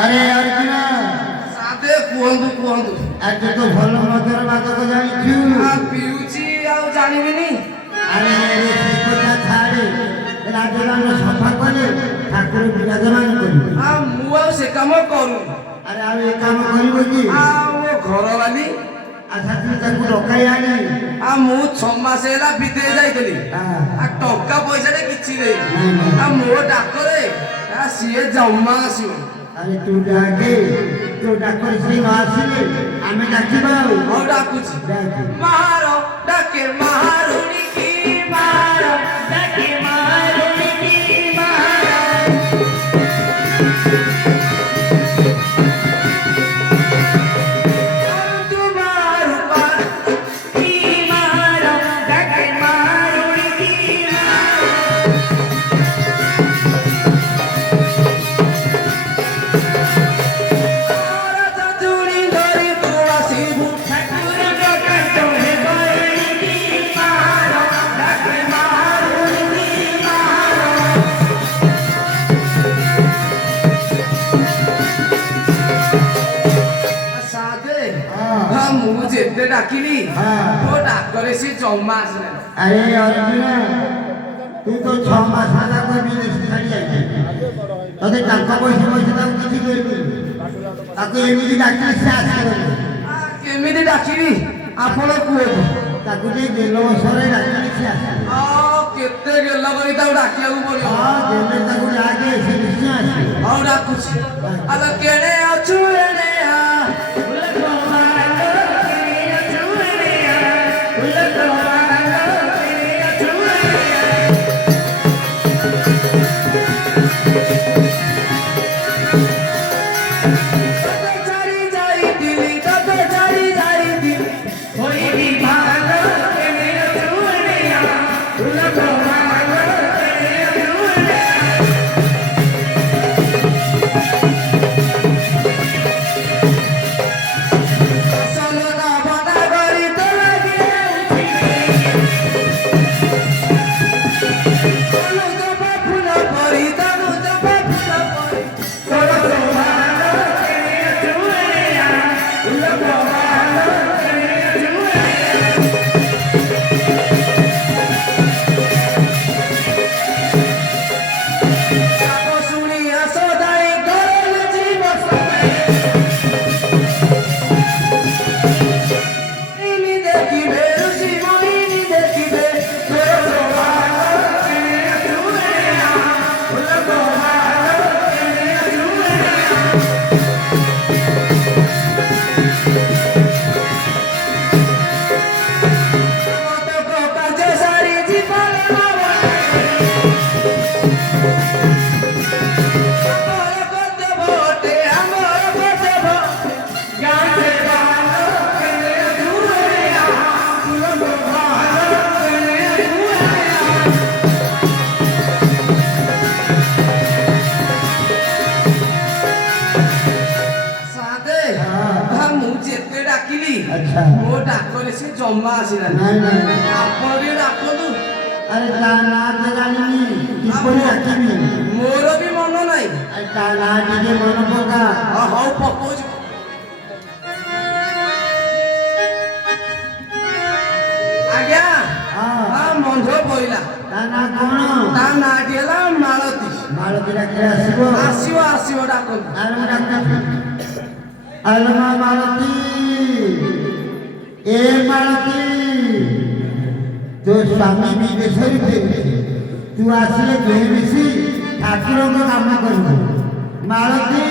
अरे अर्जुन साथे कुहंतु कुहंतु आज तो भल मधुर बातक जानिछु आ पिउची आउ जानिबिनी अरे रे शिष्टा छाड़े राजरान सफा करे ठाकुर विराजमान करू आ मु आउ से काम करू अरे आ ए काम करिवो की आ वो घर वाली अच्छा तू ताकू डकाई आनी आ मु 6 मास हेला विदेश जाइतली आ टक्का पैसा रे किछि रे आ मो डाकरे आ सिए जम्मा आसियो अरे तू डाके तू डाकर से न आसिले आमे डाकिबा हो डाकुछि मारो डाके मारुनी की मारो डाके मारुनी की मारो तू मारो पार की मारो डाके मारुनी की जेते डाकिली तो डाकरे से 6 मास रे अरे अर्जुन तू तो 6 मास आला को विदेश छाड़ी आइछे तते टाका पैसा पैसा ता किछि करबी ताको एमिति डाकिले से आसीबो आ केमिति डाकिली आपण कुओ ताको जे गेलो सरे डाकिले से आसीबो आ केते गेला करी ता डाकिया को पड़ियो हां गेले ताको लागे से निश्चय आसीबो आ डाकुछि आला केने अछु एने आ अच्छा मो डाकरे से जम्मा आसिला नहीं आपण रे डाकलु अरे ता ना तो जानिनी किपरि डाकिबी मोर भी मन नाही अरे ता ना टिके मन पका आ हौ पकोज आज्ञा हां मंझ पइला ता ना कोन ता ना दिला मालती मालती डाके आसीबो आसीबो आसीबो डाकल अरे डाक्टर अलमा मालती ए मालती तो स्वामी विदेश रे तू आसिले दुई मिसी ठाकुर को काम करबो मालती